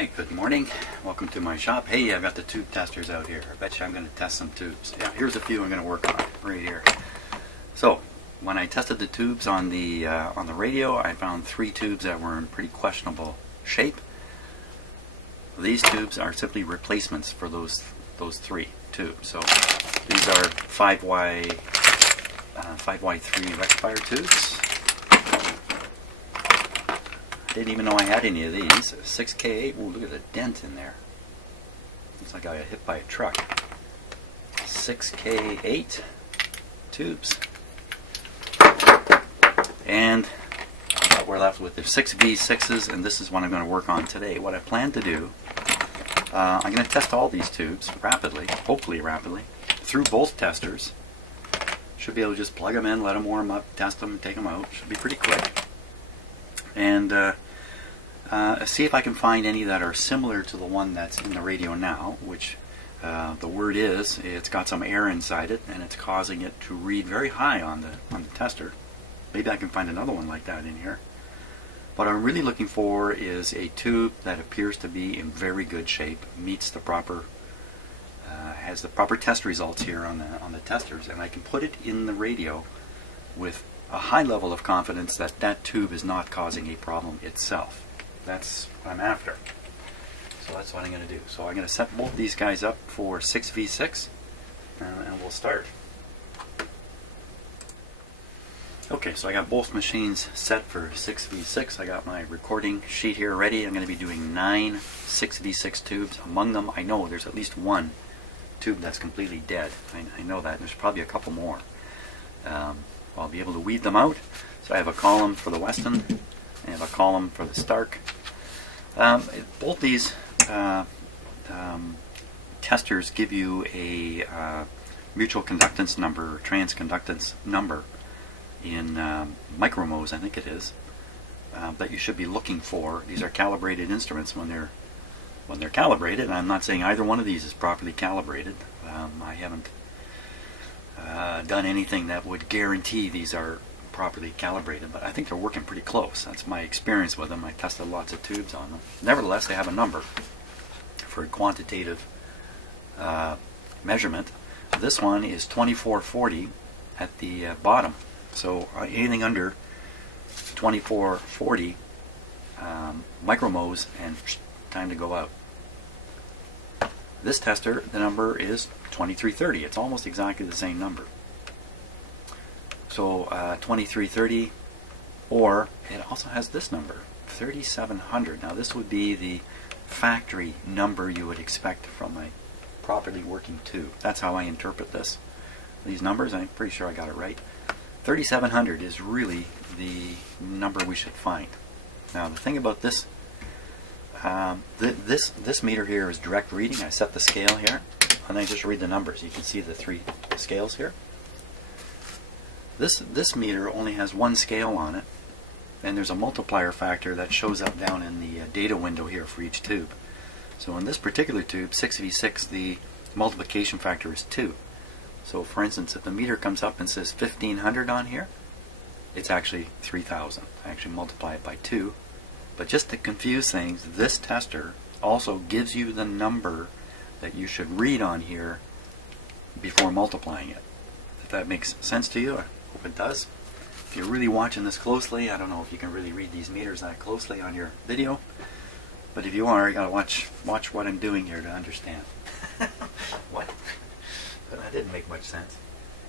Hi, good morning. Welcome to my shop. Hey, I've got the tube testers out here. I bet you I'm going to test some tubes. Yeah, here's a few I'm going to work on right here. So, when I tested the tubes on the radio, I found 3 tubes that were in pretty questionable shape. These tubes are simply replacements for those 3 tubes. So, these are 5Y3 rectifier tubes. Didn't even know I had any of these. 6K8. Ooh, look at the dent in there. Looks like I got hit by a truck. 6K8 tubes. And what we're left with is 6V6s, and this is what I'm going to work on today. What I plan to do, I'm going to test all these tubes rapidly, hopefully rapidly, through both testers. Should be able to just plug them in, let them warm up, test them, and take them out. Should be pretty quick. And see if I can find any that are similar to the one that's in the radio now, which the word is it's got some air inside it and it's causing it to read very high on the tester. Maybe I can find another one like that in here. What I'm really looking for is a tube that appears to be in very good shape, meets the proper, has the proper test results here on the testers, and I can put it in the radio with a high level of confidence that that tube is not causing a problem itself. That's what I'm after. So that's what I'm going to do. So I'm going to set both these guys up for 6V6 and we'll start. Okay, so I got both machines set for 6V6. I got my recording sheet here ready. I'm going to be doing 9 6V6 tubes. Among them, I know there's at least one tube that's completely dead. I know that. There's probably a couple more. I'll be able to weed them out. So I have a column for the Weston, I have a column for the Stark. Both these testers give you a mutual conductance number, or transconductance number in micromhos, I think it is, that you should be looking for. These are calibrated instruments when they're calibrated. And I'm not saying either one of these is properly calibrated. I haven't done anything that would guarantee these are properly calibrated, but I think they're working pretty close. That's my experience with them. I tested lots of tubes on them. Nevertheless, they have a number for a quantitative measurement. This one is 2440 at the bottom, so anything under 2440 micromhos and time to go out. This tester, the number is 2330. It's almost exactly the same number. So 2330, or it also has this number, 3700. Now this would be the factory number you would expect from a properly working tube. That's how I interpret this. These numbers, I'm pretty sure I got it right. 3700 is really the number we should find. Now the thing about this, this meter here is direct reading. I set the scale here, and I just read the numbers. You can see the 3 scales here. This meter only has one scale on it, and there's a multiplier factor that shows up down in the data window here for each tube. So in this particular tube, 6V6, the multiplication factor is 2. So for instance, if the meter comes up and says 1500 on here, it's actually 3000. I actually multiply it by 2. But just to confuse things, this tester also gives you the number that you should read on here before multiplying it. If that makes sense to you, I hope it does. If you're really watching this closely, I don't know if you can really read these meters that closely on your video, but if you are, you gotta watch what I'm doing here to understand. What? That didn't make much sense.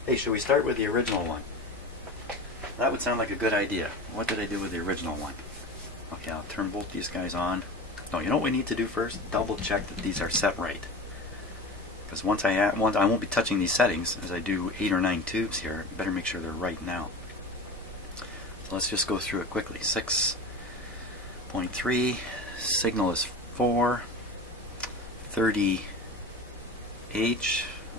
Hey, should we start with the original one? That would sound like a good idea. What did I do with the original one? Okay, I'll turn both these guys on. No, you know what we need to do first? Double check that these are set right. Because once I won't be touching these settings as I do 8 or 9 tubes here. Better make sure they're right now. So let's just go through it quickly. 6.3, signal is 4, 30H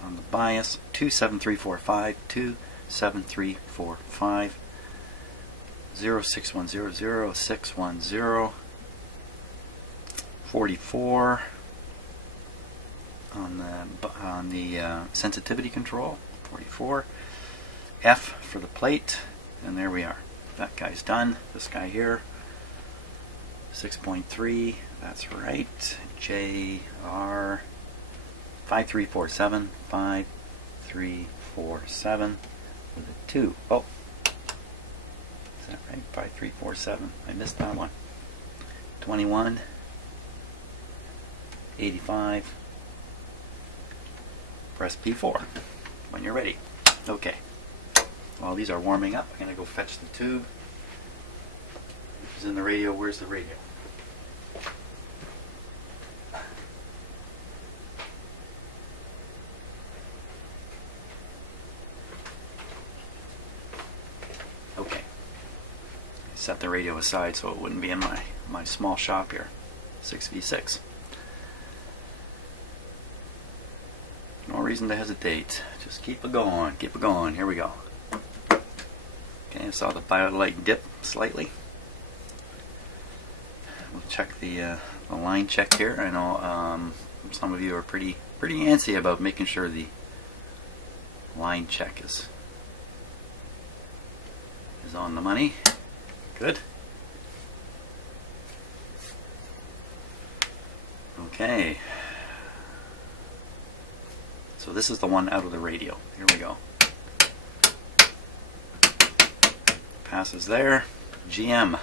on the bias, 27345, 27345. 06100 610 44 on the sensitivity control, 44. F for the plate, and there we are. That guy's done. This guy here, 6.3, that's right. JR 5347, 5347 with a 2. Oh, is that right? 5347. I missed that one. 21, 85. Press P4 when you're ready. Okay. While these are warming up, I'm going to go fetch the tube. It's in the radio. Where's the radio? Okay. Set the radio aside so it wouldn't be in my small shop here. 6v6. No reason to hesitate. Just keep it going. Keep it going. Here we go. Okay, I saw the light dip slightly. We'll check the line check here. I know some of you are pretty antsy about making sure the line check is on the money. Good. Okay. So this is the one out of the radio. Here we go. Passes there. GM.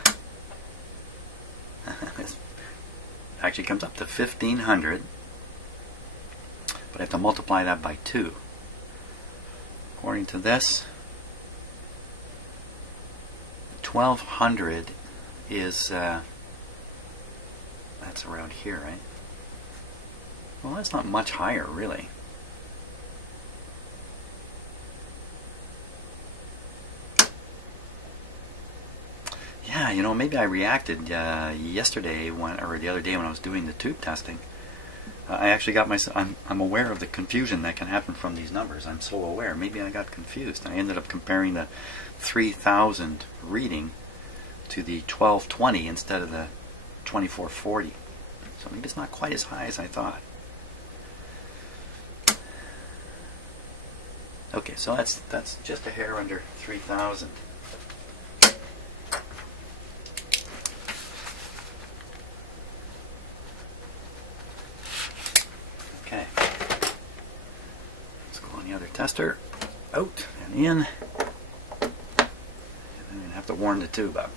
Actually comes up to 1500. But I have to multiply that by 2. According to this, 1200 is that's around here, right? Well, that's not much higher, really. Yeah, you know, maybe I reacted yesterday or the other day when I was doing the tube testing. I actually got I'm aware of the confusion that can happen from these numbers. I'm so aware. Maybe I got confused. I ended up comparing the 3000 reading to the 1220 instead of the 2440. So maybe it's not quite as high as I thought. Okay, so that's just a hair under 3000. Okay. Let's go on the other tester. Out and in. And then I have to warm the tube up.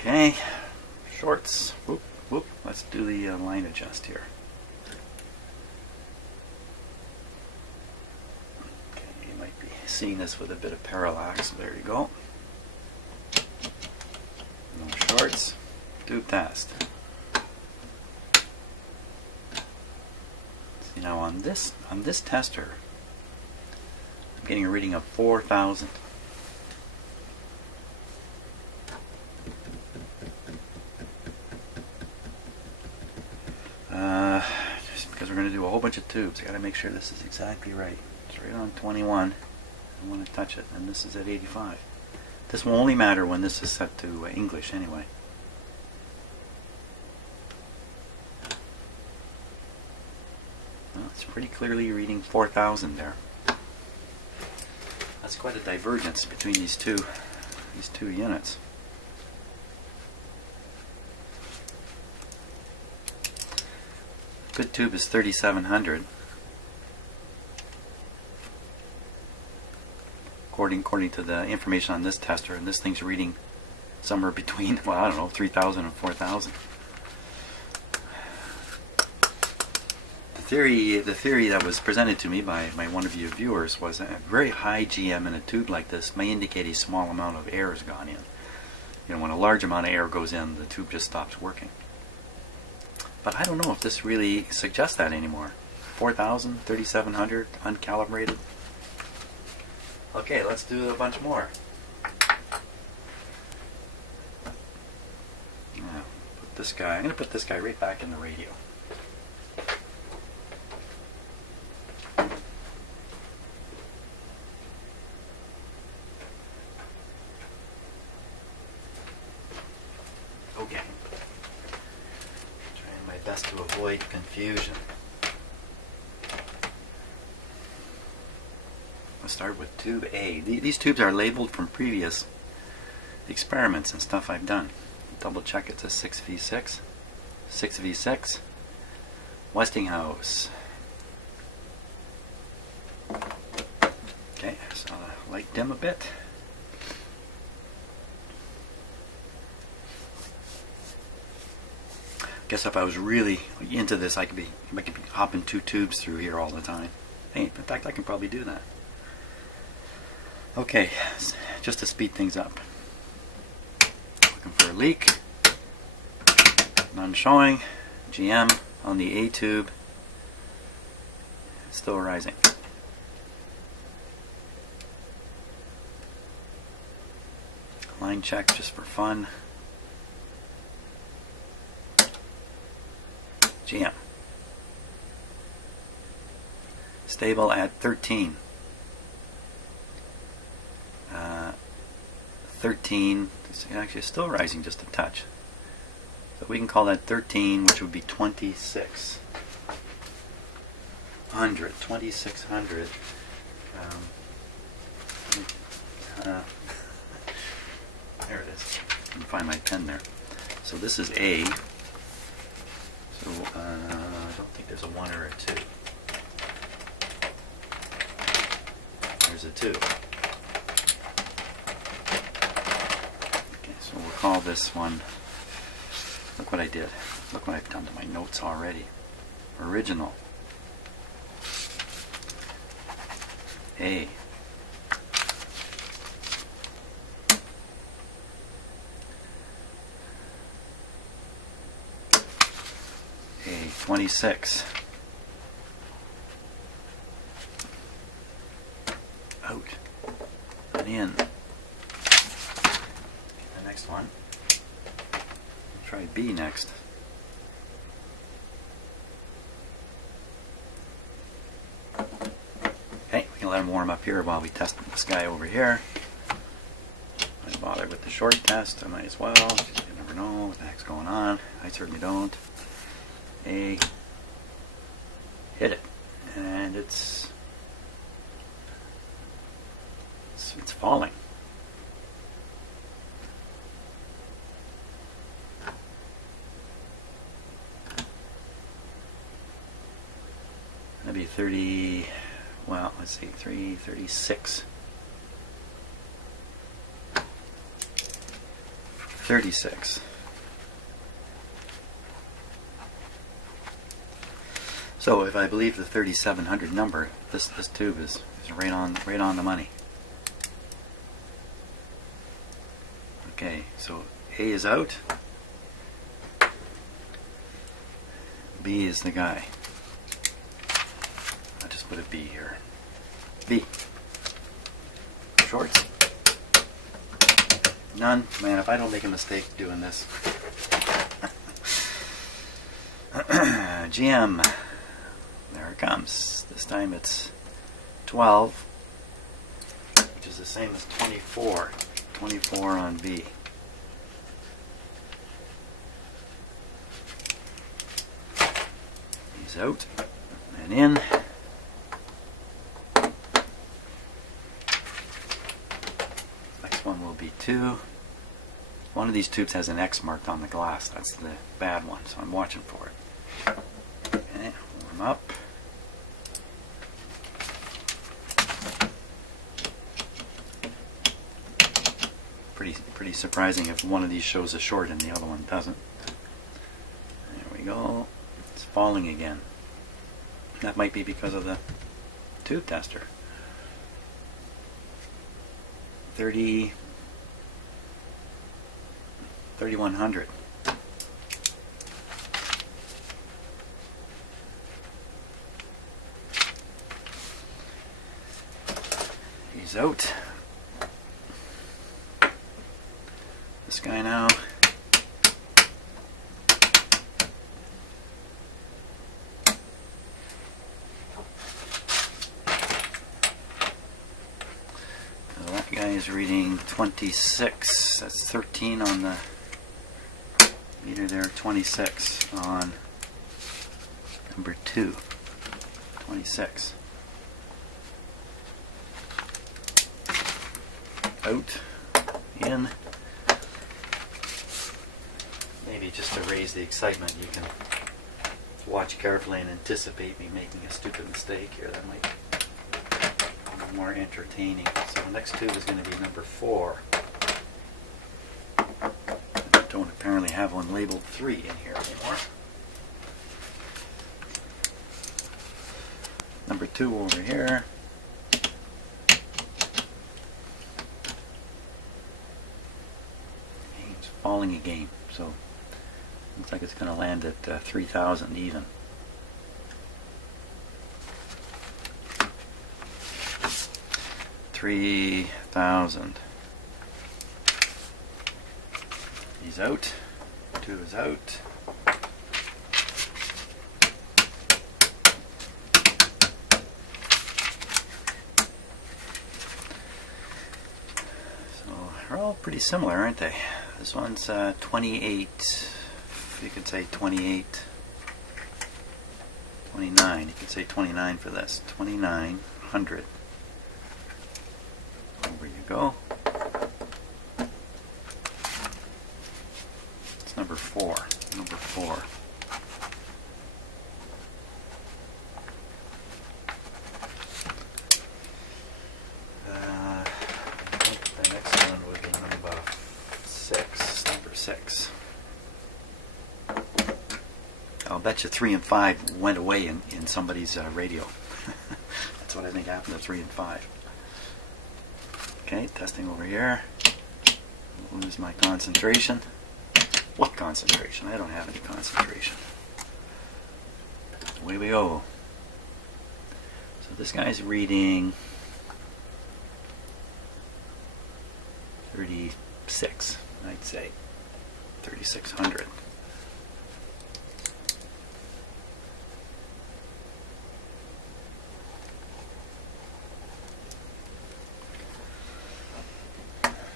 Okay. Shorts. Whoop, whoop. Let's do the line adjust here. Okay, you might be seeing this with a bit of parallax. There you go. No shorts. Tube test. See, now on this tester, I'm getting a reading of 4000. Just because we're going to do a whole bunch of tubes, I got to make sure this is exactly right. It's right on 21. I want to touch it, and this is at 85. This will only matter when this is set to English anyway. Well, it's pretty clearly reading 4000 there. That's quite a divergence between these two units. Good tube is 3700. According to the information on this tester, and this thing's reading somewhere between, well, I don't know, 3000 and 4000. The theory that was presented to me by one of you viewers was a very high GM in a tube like this may indicate a small amount of air has gone in. You know, when a large amount of air goes in, the tube just stops working. But I don't know if this really suggests that anymore. 4000, 3700, uncalibrated. Okay, let's do a bunch more. Put this guy. I'm going to put this guy right back in the radio. Okay. Trying my best to avoid confusion. Let's start with tube A. These tubes are labeled from previous experiments and stuff I've done. Double check it's a 6v6. 6v6. Westinghouse. Okay, so the light dim a bit. Guess if I was really into this, I could be hopping 2 tubes through here all the time. Hey, in fact, I can probably do that. Okay, just to speed things up. Looking for a leak. None showing. GM on the A tube. Still rising. Line check just for fun. GM. Stable at 13. 13, it's actually still rising just a touch. So we can call that 13, which would be 2600. 2600. There it is. I can find my pen there. So this is A. So I don't think there's a 1 or a 2. There's a 2. Okay, so we'll call this one. Look what I did. Look what I've done to my notes already. Original. A. A 26. Out and in. The next one. Try B next. Okay, we can let them warm up here while we test this guy over here. I bother with the short test. I might as well. You never know what the heck's going on. I certainly don't. A. Hit it, and it's falling. That'd be 30. Well, let's see, 36. 36. So if I believe the 3700 number, this tube is right on the money. Okay, so A is out. B is the guy. I'll just put a B here. B. Shorts. None. Man, if I don't make a mistake doing this. GM. There it comes. This time it's 12, which is the same as 24. 24 on B. He's out and in. Next one will be 2. One of these tubes has an X marked on the glass. That's the bad one, so I'm watching for it. Okay, warm up. Pretty surprising if one of these shows a short and the other one doesn't. There we go. It's falling again. That might be because of the tube tester. 3100. He's out. This guy now. So that guy is reading 26. That's 13 on the meter there. 26 on number 2. 26. Out. In. maybe just to raise the excitement, you can watch carefully and anticipate me making a stupid mistake here. That might be more entertaining. So the next tube is going to be number 4. I don't apparently have one labeled 3 in here anymore. Number 2 over here. It's falling again, so looks like it's going to land at 3,000 even. $3,000. He's out. 2 is out. They're all pretty similar, aren't they? This one's 28. You could say 28. 29. You could say 29 for this. 2,900. Over you go. It's number 4. Number 4. Six. I'll bet you 3 and 5 went away in somebody's radio. That's what I think happened to 3 and 5. Okay, testing over here. Lose my concentration. What concentration? I don't have any concentration. Away we go. So this guy's reading 36, I'd say. 3,600.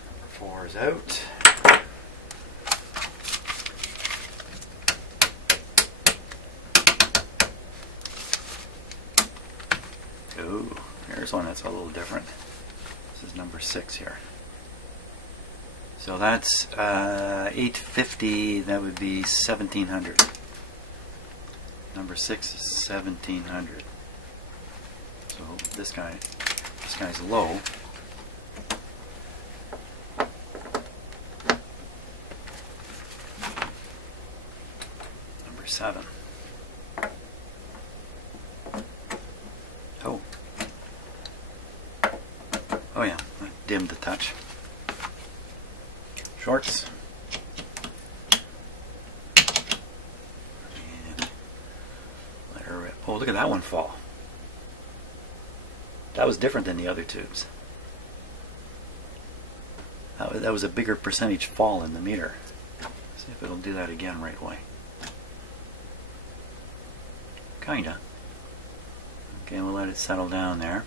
Number 4 is out. Ooh, here's one that's a little different. This is number 6 here. So that's 850, that would be 1,700. Number 6 is 1,700. So this guy's low. Number 7. Oh. Oh yeah, I dimmed the touch. Shorts. And let her rip. Oh, look at that one fall. That was different than the other tubes. That was a bigger percentage fall in the meter. See if it'll do that again right away. Kinda. Okay, we'll let it settle down there.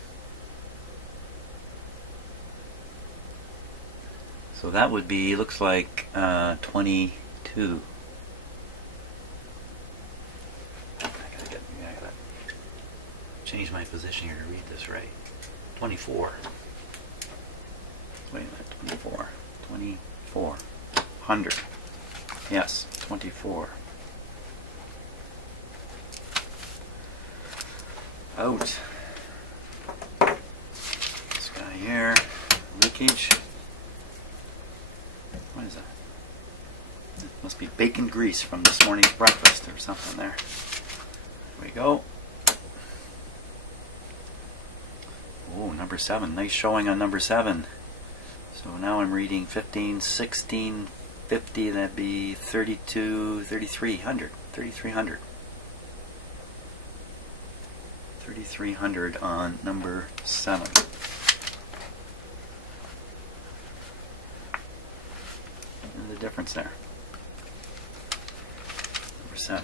So that would be, looks like 22. I gotta change my position here to read this right. 24. Wait a minute, 24. 24. 100. Yes, 24. Out. This guy here, leakage. What is that? It must be bacon grease from this morning's breakfast or something there. There we go. Oh, number 7. Nice showing on number 7. So now I'm reading 15, 16, 50. That'd be 32, 3,300. 3,300. 3,300 on number 7. The difference there. Number 7.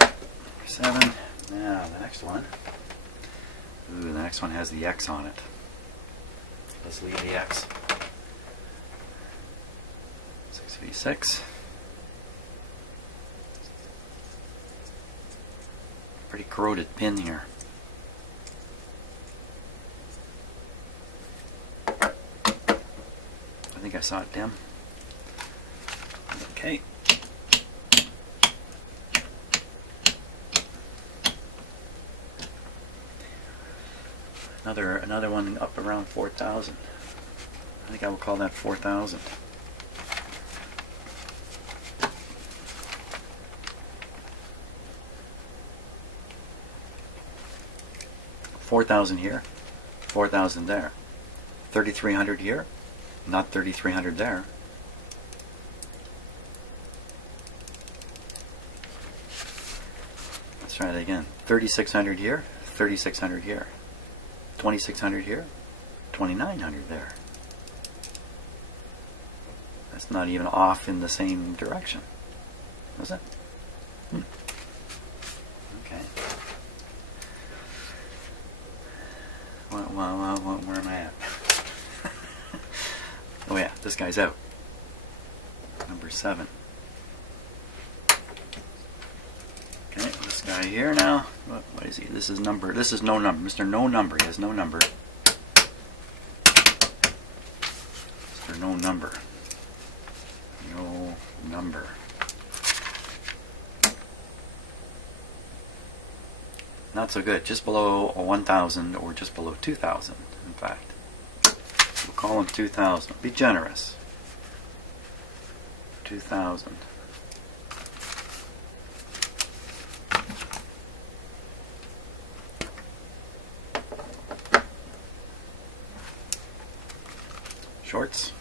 Number 7. Now the next one. Ooh, the next one has the X on it. Let's leave the X. 6v6. Pretty corroded pin here. I think I saw it dim. Okay. Another one up around 4,000. I think I will call that 4,000. 4,000 here, 4,000 there. 3,300 here, not 3,300 there. Let's try that again. 3,600 here, 3,600 here. 2,600 here, 2,900 there. That's not even off in the same direction, is it? Okay. Well, where am I at? Oh yeah, this guy's out. Number 7. Okay, this guy here now. What is he? This is number. This is no number. Mr. No Number. He has no number. Mr. No Number. No number. Not so good. Just below 1,000 or just below 2,000, in fact. We'll call him 2,000. Be generous. 2,000. Shorts.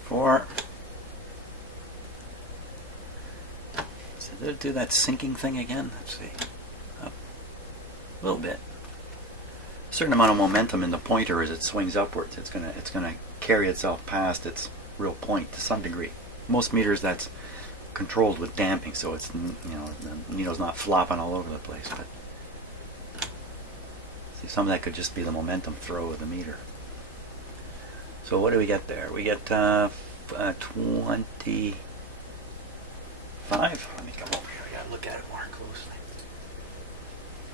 Before. So did it do that sinking thing again? Let's see. Up. A little bit. A certain amount of momentum in the pointer as it swings upwards. It's gonna carry itself past its real point to some degree. Most meters that's controlled with damping, so it's, you know, the needle's not flopping all over the place. But see, some of that could just be the momentum throw of the meter. So what do we get there? We get 25. Let me come over here. I gotta look at it more closely.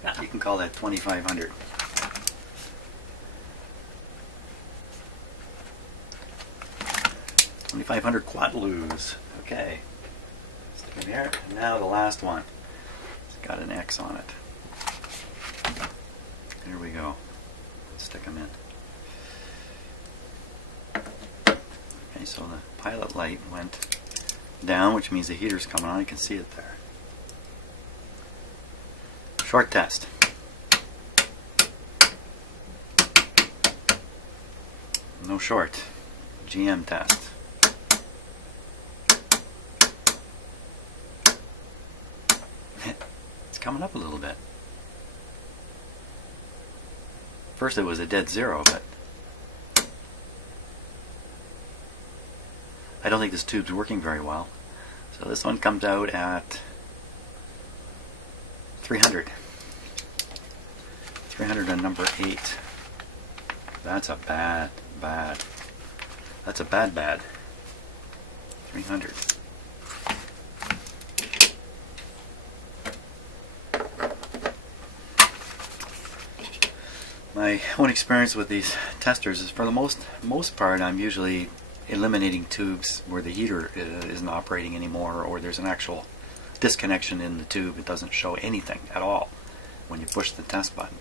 Yeah, you can call that 2,500. $2,500 quad loos. Okay. Stick them here. And now the last one. It's got an X on it. There we go. Let's stick them in. Okay, so the pilot light went down, which means the heater's coming on. You can see it there. Short test. No short. GM test. It's coming up a little bit. First it was a dead zero, but I don't think this tube's working very well. So this one comes out at 300. 300 on number 8. That's a bad. That's a bad. 300. My own experience with these testers is, for the most part, I'm usually eliminating tubes where the heater isn't operating anymore, or there's an actual disconnection in the tube. It doesn't show anything at all when you push the test button.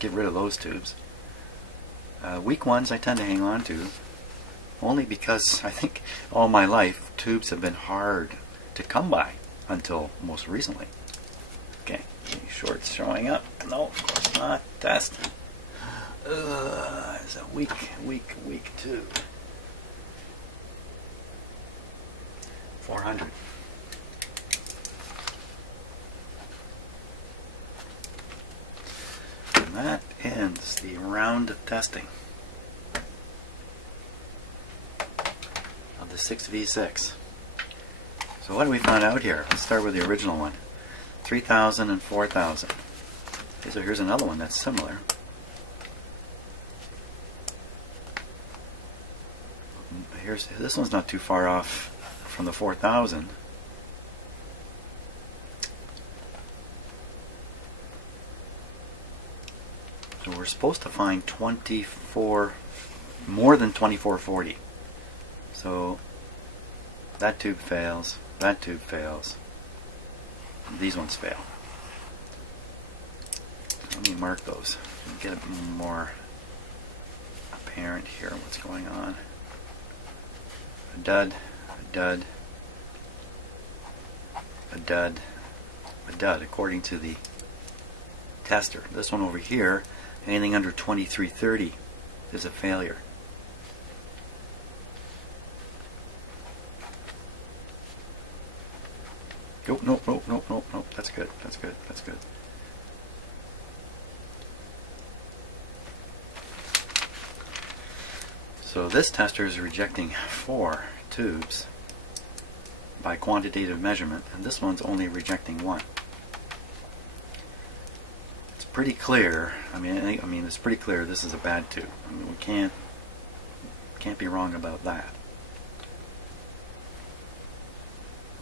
Get rid of those tubes. Weak ones I tend to hang on to, only because I think all my life tubes have been hard to come by until most recently. Okay, any shorts showing up? No, of course not. Test. It's a weak tube. 400. And that ends the round of testing of the 6v6. So what do we find out here? Let's start with the original one. 3,000 and 4,000. Okay, so here's another one that's similar. This one's not too far off from the 4,000. So we're supposed to find more than 2440. So that tube fails, that tube fails, these ones fail. Let me mark those and get it more apparent here what's going on. A dud, a dud, a dud, a dud according to the tester. This one over here, anything under 2330 is a failure. Oh, no, no, no, no, no, that's good, that's good, that's good. So this tester is rejecting 4 tubes by quantitative measurement, and this one's only rejecting 1. It's pretty clear. I mean, it's pretty clear this is a bad tube. I mean, we can't be wrong about that.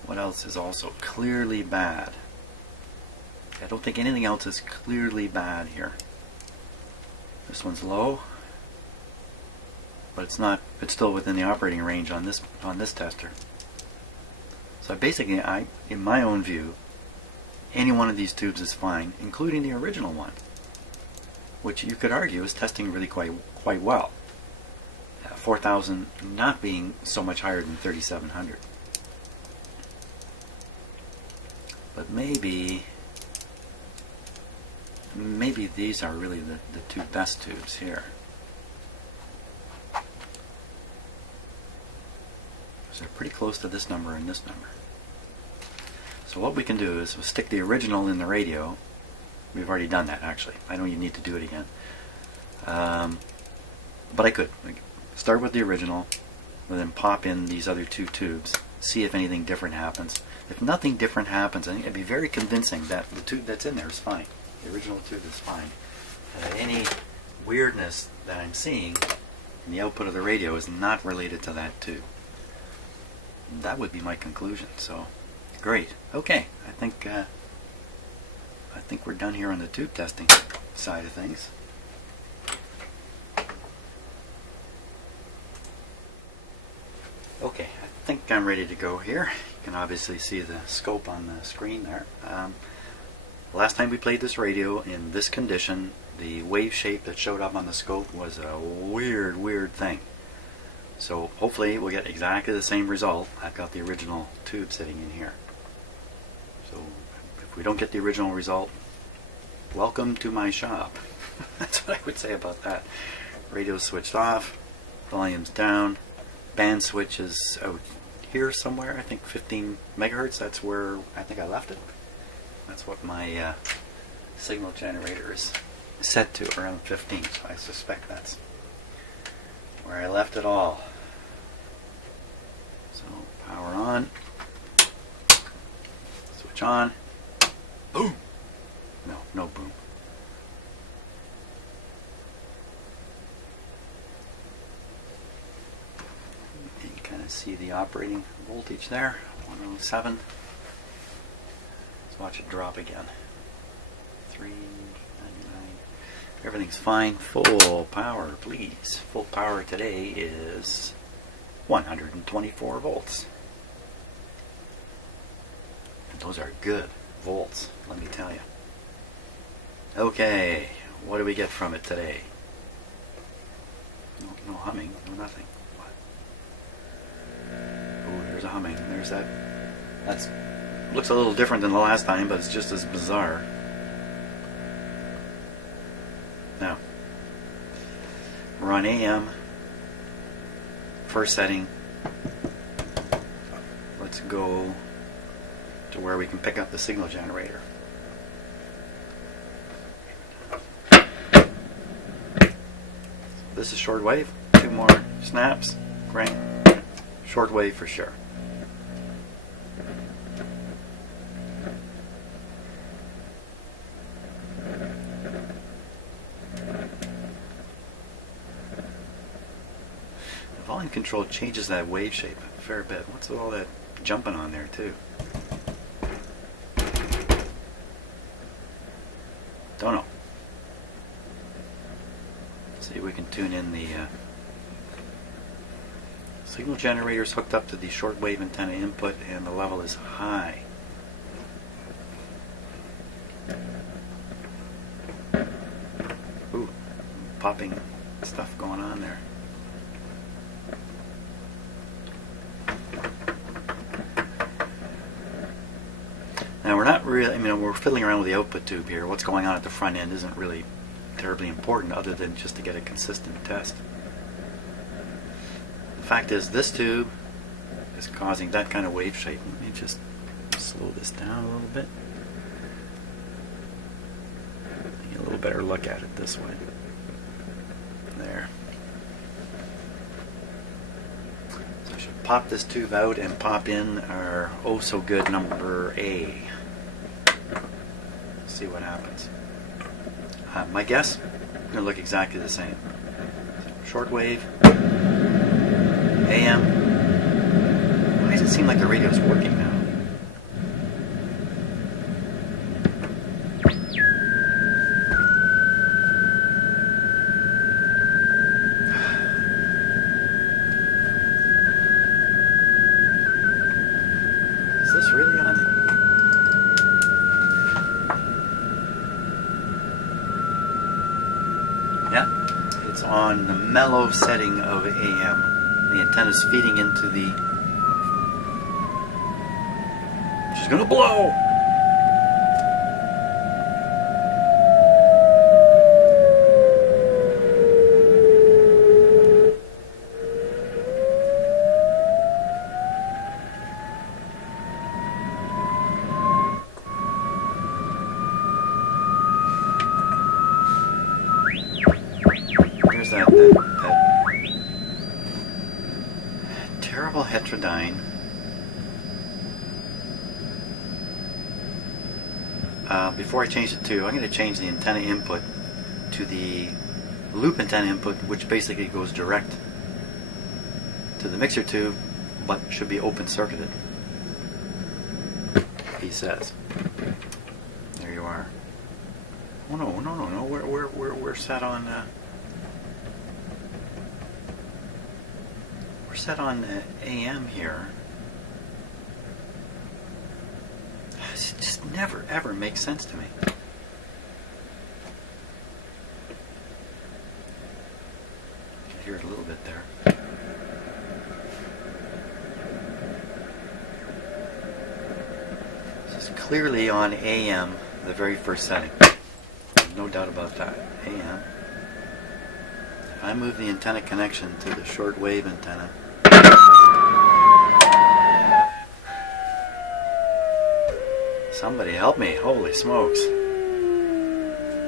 What else is also clearly bad? I don't think anything else is clearly bad here. This one's low, but it's not. It's still within the operating range on this tester. So basically, in my own view, any one of these tubes is fine, including the original one, which you could argue is testing really quite well. 4,000 not being so much higher than 3,700. But maybe these are really the two best tubes here. So they're pretty close to this number and this number. So what we can do is we'll stick the original in the radio. We've already done that, actually. I don't even need to do it again. But I could start with the original and then pop in these other 2 tubes, see if anything different happens. If nothing different happens, I think it'd be very convincing that the tube that's in there is fine. The original tube is fine. Any weirdness that I'm seeing in the output of the radio is not related to that tube. That would be my conclusion. So, great. Okay, I think we're done here on the tube testing side of things. Okay, I think I'm ready to go here. You can obviously see the scope on the screen there. Last time we played this radio in this condition, the wave shape that showed up on the scope was a weird thing. So hopefully we'll get exactly the same result. I've got the original tube sitting in here. So if we don't get the original result, welcome to my shop. That's what I would say about that. Radio switched off, volume's down, band switch is out here somewhere, I think 15 megahertz, that's where I think I left it. That's what my signal generator is set to, around 15, so I suspect that's where I left it all. So power on, switch on, boom! No boom. You can kind of see the operating voltage there, 107. Let's watch it drop again. 399. Everything's fine. Full power, please. Full power today is 124 volts. And those are good volts, let me tell you. Okay, what do we get from it today? No humming, no nothing. Oh, there's a humming. There's that. That's looks a little different than the last time, but it's just as bizarre. Now, we're on AM. First setting. Let's go to where we can pick up the signal generator. This is shortwave. 2 more snaps. Great. Shortwave for sure. The volume control changes that wave shape a fair bit. What's all that jumping on there too? Don't know. See if we can tune in the signal generators hooked up to the shortwave antenna input, and the level is high. Ooh, popping stuff going on there. Now we're not really, we're fiddling around with the output tube here. What's going on at the front end isn't really terribly important other than just to get a consistent test. The fact is this tube is causing that kind of wave shape. Let me just slow this down a little bit. Get a little better look at it this way. There. So I should pop this tube out and pop in our oh so good number A. See what happens. My guess, it's going to look exactly the same. Shortwave, AM. Why does it seem like the radio is working now? Is this really on? Yeah, it's on the mellow setting of AM. The antenna's feeding into the... She's gonna blow! There's that terrible heterodyne. Before I change it to, I'm going to change the antenna input to the loop antenna input, which basically goes direct to the mixer tube, but should be open circuited. He says. There you are. Oh no, no, no, no. We're set on. We're set on AM here. It just never ever makes sense to me. You can hear it a little bit there. This is clearly on AM, the very first setting. No doubt about that. AM. If I move the antenna connection to the shortwave antenna, somebody help me, holy smokes.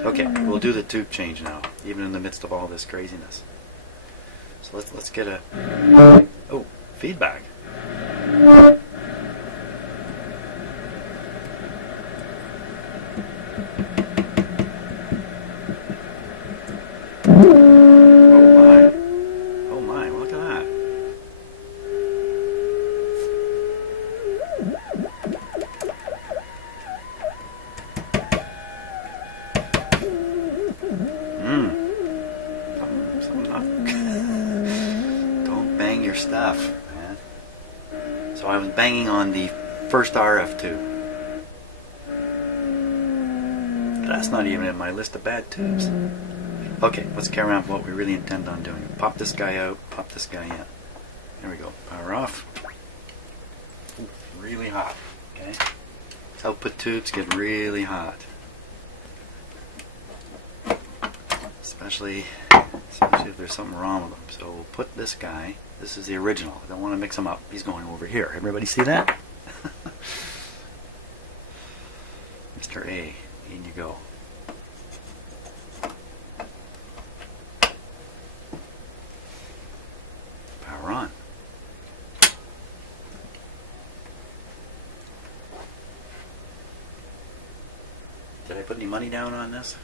Okay, we'll do the tube change now, even in the midst of all this craziness. So let's get a... Oh, feedback. Oh my, look at that. Don't bang your stuff, man. So I was banging on the first RF tube. That's not even in my list of bad tubes. Okay, let's carry on with what we really intend on doing. Pop this guy out, pop this guy in. There we go. Power off. Ooh, really hot. Okay. Output tubes get really hot. Especially if there's something wrong with them. So we'll put this guy, this is the original. I don't want to mix them up. He's going over here. Everybody see that? Mr. A, in you go. Power on. Did I put any money down on this?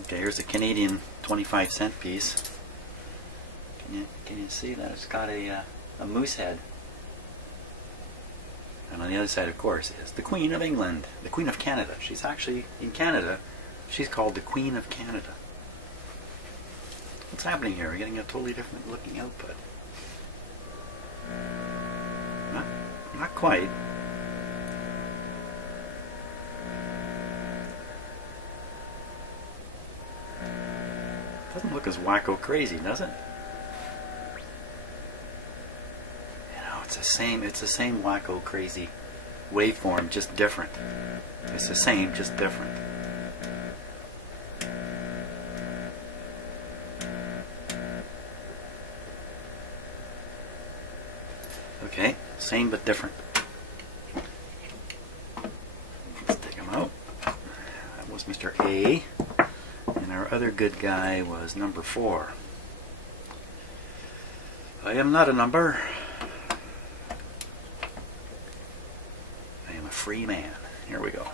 Okay, here's a Canadian 25-cent piece. Can you see that? It's got a moose head. And on the other side, of course, is the Queen of England, the Queen of Canada. She's actually, in Canada, she's called the Queen of Canada. What's happening here? We're getting a totally different looking output. Not quite. Doesn't look as wacko crazy, does it? You know, it's the same wacko crazy waveform, just different. It's the same, just different. Okay, same but different. Let's take them out. That was Mr. A. And our other good guy was number 4. I am not a number. I am a free man. Here we go.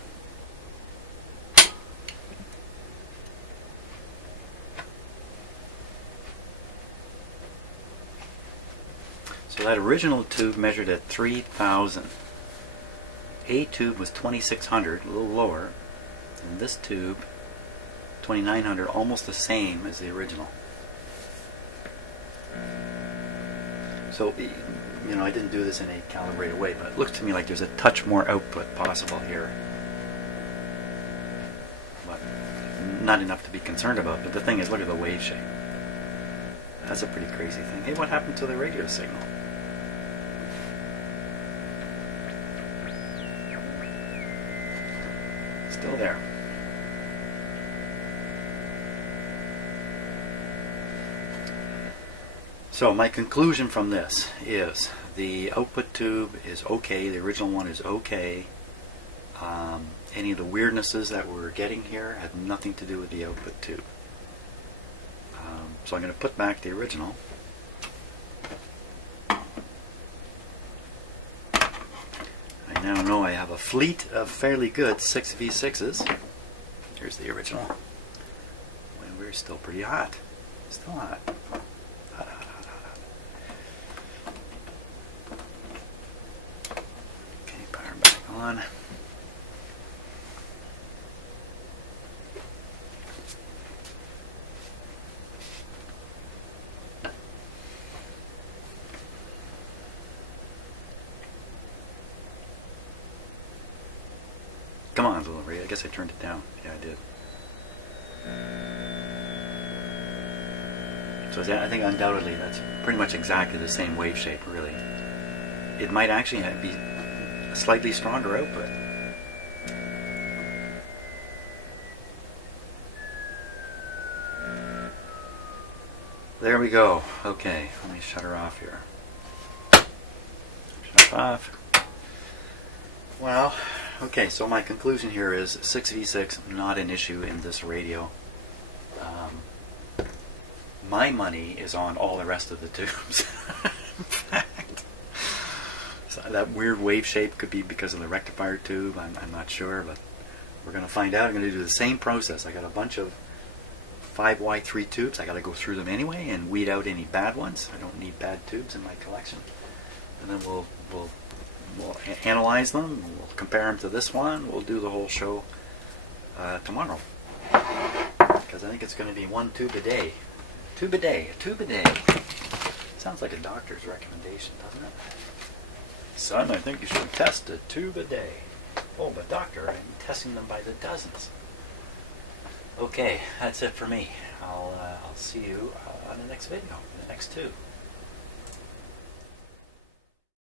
So that original tube measured at 3,000. A tube was 2,600, a little lower. And this tube, 2,900, almost the same as the original. So, you know, I didn't do this in a calibrated way, but it looks to me like there's a touch more output possible here. But not enough to be concerned about. But the thing is, look at the wave shape. That's a pretty crazy thing. Hey, what happened to the radio signal? Still there. So my conclusion from this is the output tube is okay, the original one is okay. Any of the weirdnesses that we're getting here had nothing to do with the output tube. So I'm going to put back the original. I now know I have a fleet of fairly good 6v6s. Here's the original. Well, we're still pretty hot. Still hot. Okay, power back on. Come on, little Ray. I guess I turned it down. Yeah, I did. So I think undoubtedly that's pretty much exactly the same wave shape, really. It might actually be a slightly stronger output. There we go. Okay, let me shut her off here. Shut off. Well, okay, so my conclusion here is 6v6, not an issue in this radio. My money is on all the rest of the tubes. In fact, so that weird wave shape could be because of the rectifier tube. I'm not sure, but we're going to find out. I'm going to do the same process. I got a bunch of 5Y3 tubes. I got to go through them anyway and weed out any bad ones. I don't need bad tubes in my collection. And then we'll analyze them. We'll compare them to this one. We'll do the whole show tomorrow, because I think it's going to be 1 tube a day. A tube a day. Sounds like a doctor's recommendation, doesn't it? Son, I think you should test a tube a day. Oh, but doctor, I'm testing them by the dozens. Okay, that's it for me. I'll see you on the next video, the next 2.